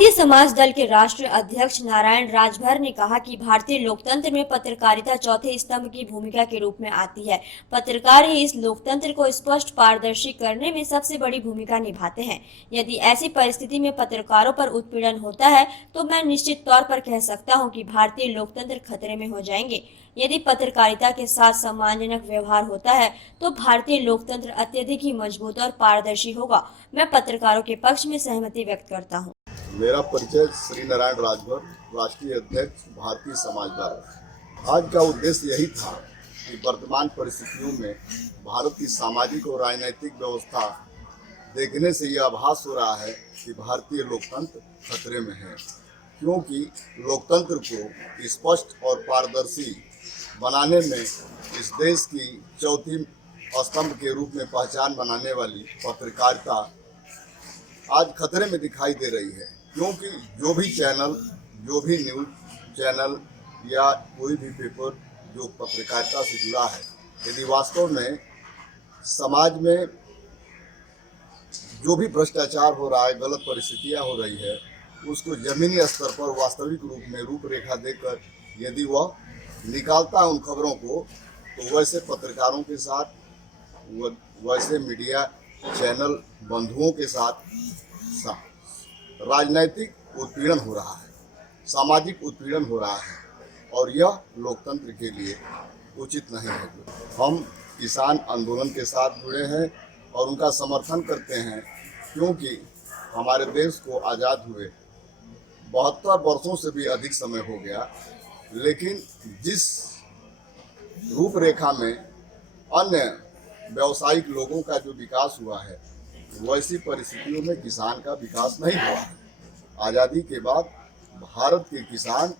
भारतीय समाज दल के राष्ट्रीय अध्यक्ष नारायण राजभर ने कहा कि भारतीय लोकतंत्र में पत्रकारिता चौथे स्तंभ की भूमिका के रूप में आती है। पत्रकार ही इस लोकतंत्र को स्पष्ट पारदर्शी करने में सबसे बड़ी भूमिका निभाते हैं। यदि ऐसी परिस्थिति में पत्रकारों पर उत्पीड़न होता है तो मैं निश्चित तौर पर कह सकता हूं कि भारतीय लोकतंत्र खतरे में हो जाएंगे। यदि पत्रकारिता के साथ सम्मानजनक व्यवहार होता है तो भारतीय लोकतंत्र अत्यधिक ही मजबूत और पारदर्शी होगा। मैं पत्रकारों के पक्ष में सहमति व्यक्त करता हूँ। मेरा परिचय श्री नारायण राजभर, राष्ट्रीय अध्यक्ष भारतीय समाज दल। आज का उद्देश्य यही था कि वर्तमान परिस्थितियों में भारत की सामाजिक और राजनीतिक व्यवस्था देखने से यह आभास हो रहा है कि भारतीय लोकतंत्र खतरे में है, क्योंकि लोकतंत्र को स्पष्ट और पारदर्शी बनाने में इस देश की चौथी स्तंभ के रूप में पहचान बनाने वाली पत्रकारिता आज खतरे में दिखाई दे रही है। क्योंकि जो भी चैनल, जो भी न्यूज़ चैनल या कोई भी पेपर जो पत्रकारिता से जुड़ा है, यदि वास्तव में समाज में जो भी भ्रष्टाचार हो रहा है, गलत परिस्थितियां हो रही है, उसको जमीनी स्तर पर वास्तविक रूप में रूपरेखा देकर यदि वह निकालता है उन खबरों को, तो वैसे पत्रकारों के साथ, वैसे मीडिया चैनल बंधुओं के साथ राजनैतिक उत्पीड़न हो रहा है, सामाजिक उत्पीड़न हो रहा है, और यह लोकतंत्र के लिए उचित नहीं है। हम किसान आंदोलन के साथ जुड़े हैं और उनका समर्थन करते हैं, क्योंकि हमारे देश को आज़ाद हुए 72 वर्षों से भी अधिक समय हो गया, लेकिन जिस रूपरेखा में अन्य व्यावसायिक लोगों का जो विकास हुआ है, वैसी परिस्थितियों में किसान का विकास नहीं हुआ है। आज़ादी के बाद भारत के किसान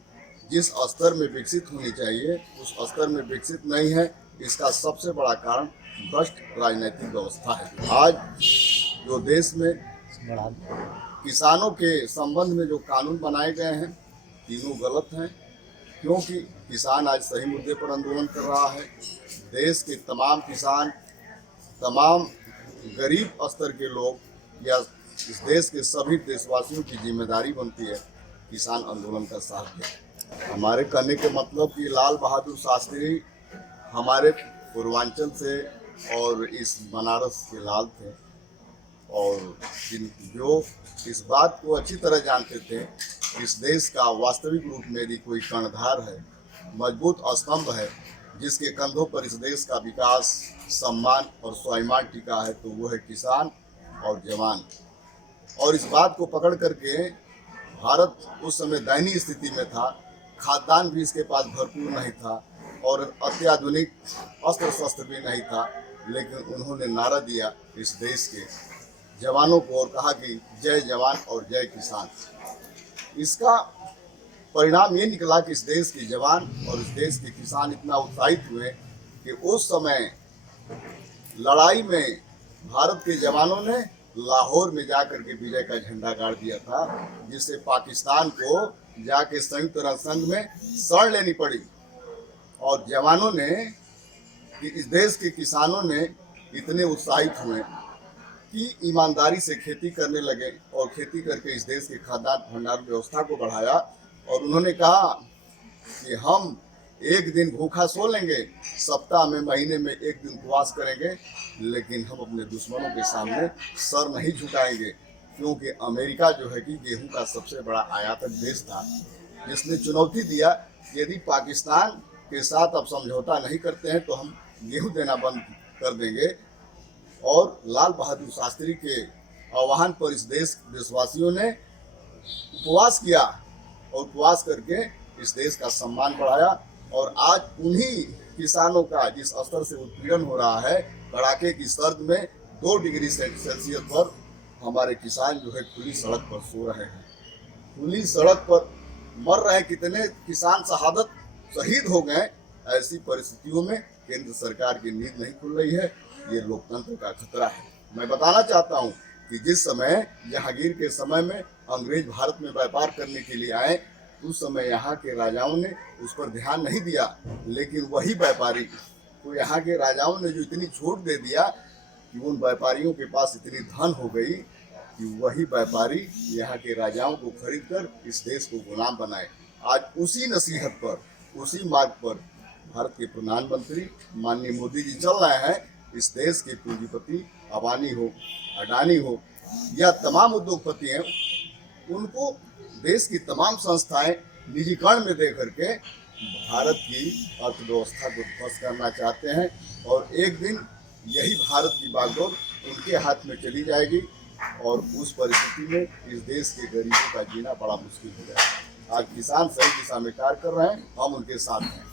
जिस स्तर में विकसित होनी चाहिए उस स्तर में विकसित नहीं है। इसका सबसे बड़ा कारण भ्रष्ट राजनीतिक व्यवस्था है। आज जो देश में किसानों के संबंध में जो कानून बनाए गए हैं, तीनों गलत हैं, क्योंकि किसान आज सही मुद्दे पर आंदोलन कर रहा है। देश के तमाम किसान, तमाम गरीब स्तर के लोग या इस देश के सभी देशवासियों की जिम्मेदारी बनती है किसान आंदोलन का साथ दें। हमारे कहने के मतलब कि लाल बहादुर शास्त्री हमारे पूर्वांचल से और इस बनारस के लाल थे, और जो इस बात को अच्छी तरह जानते थे कि इस देश का वास्तविक रूप में यदि कोई कर्णधार है, मजबूत स्तंभ है, जिसके कंधों पर इस देश का विकास, सम्मान और स्वाभिमान टिका है, तो वो है किसान और जवान। और इस बात को पकड़ करके भारत उस समय दयनीय स्थिति में था, खाद्यान्न भी इसके पास भरपूर नहीं था और अत्याधुनिक अस्त्र शस्त्र भी नहीं था, लेकिन उन्होंने नारा दिया इस देश के जवानों को और कहा कि जय जवान और जय किसान। इसका परिणाम ये निकला कि इस देश के जवान और इस देश के किसान इतना उत्साहित हुए कि उस समय लड़ाई में भारत के जवानों ने लाहौर में जाकर के विजय का झंडा गाड़ दिया था, जिससे पाकिस्तान को जाके संयुक्त राष्ट्र संघ में शरण लेनी पड़ी। और जवानों ने, इस देश के किसानों ने इतने उत्साहित हुए कि ईमानदारी से खेती करने लगे और खेती करके इस देश के खाद्यान्न भंडार व्यवस्था को बढ़ाया। और उन्होंने कहा कि हम एक दिन भूखा सो लेंगे, सप्ताह में, महीने में एक दिन उपवास करेंगे, लेकिन हम अपने दुश्मनों के सामने सर नहीं झुकाएंगे। क्योंकि अमेरिका जो है कि गेहूं का सबसे बड़ा आयातक देश था, जिसने चुनौती दिया यदि पाकिस्तान के साथ अब समझौता नहीं करते हैं तो हम गेहूं देना बंद कर देंगे। और लाल बहादुर शास्त्री के आह्वान पर इस देशवासियों ने उपवास किया और उपवास करके इस देश का सम्मान बढ़ाया। और आज उन्हीं किसानों का जिस स्तर से उत्पीड़न हो रहा है, कड़ाके की सर्द में 2 डिग्री सेल्सियस पर हमारे किसान जो है खुली सड़क पर सो रहे हैं, खुली सड़क पर मर रहे हैं। कितने किसान शहीद हो गए। ऐसी परिस्थितियों में केंद्र सरकार की नींद नहीं खुल रही है, ये लोकतंत्र का खतरा है। मैं बताना चाहता हूँ कि जिस समय जहांगीर के समय में अंग्रेज भारत में व्यापार करने के लिए आए, उस समय यहाँ के राजाओं ने उस पर ध्यान नहीं दिया, लेकिन वही व्यापारी को यहाँ के राजाओं ने जो इतनी छूट दे दिया कि उन व्यापारियों के पास इतनी धन हो गई कि वही व्यापारी यहाँ के राजाओं को खरीद कर इस देश को गुलाम बनाए। आज उसी नसीहत पर, उसी मार्ग पर भारत के प्रधानमंत्री माननीय मोदी जी चल रहे हैं। इस देश के पूंजीपति अबानी हो, अडानी हो या तमाम उद्योगपति हैं, उनको देश की तमाम संस्थाएं निजीकरण में दे करके भारत की अर्थव्यवस्था को ध्वस्त करना चाहते हैं। और एक दिन यही भारत की बागडोर उनके हाथ में चली जाएगी और उस परिस्थिति में इस देश के गरीबों का जीना बड़ा मुश्किल हो जाएगा। आज किसान सही दिशा में कार्य कर रहे हैं, हम उनके साथ हैं।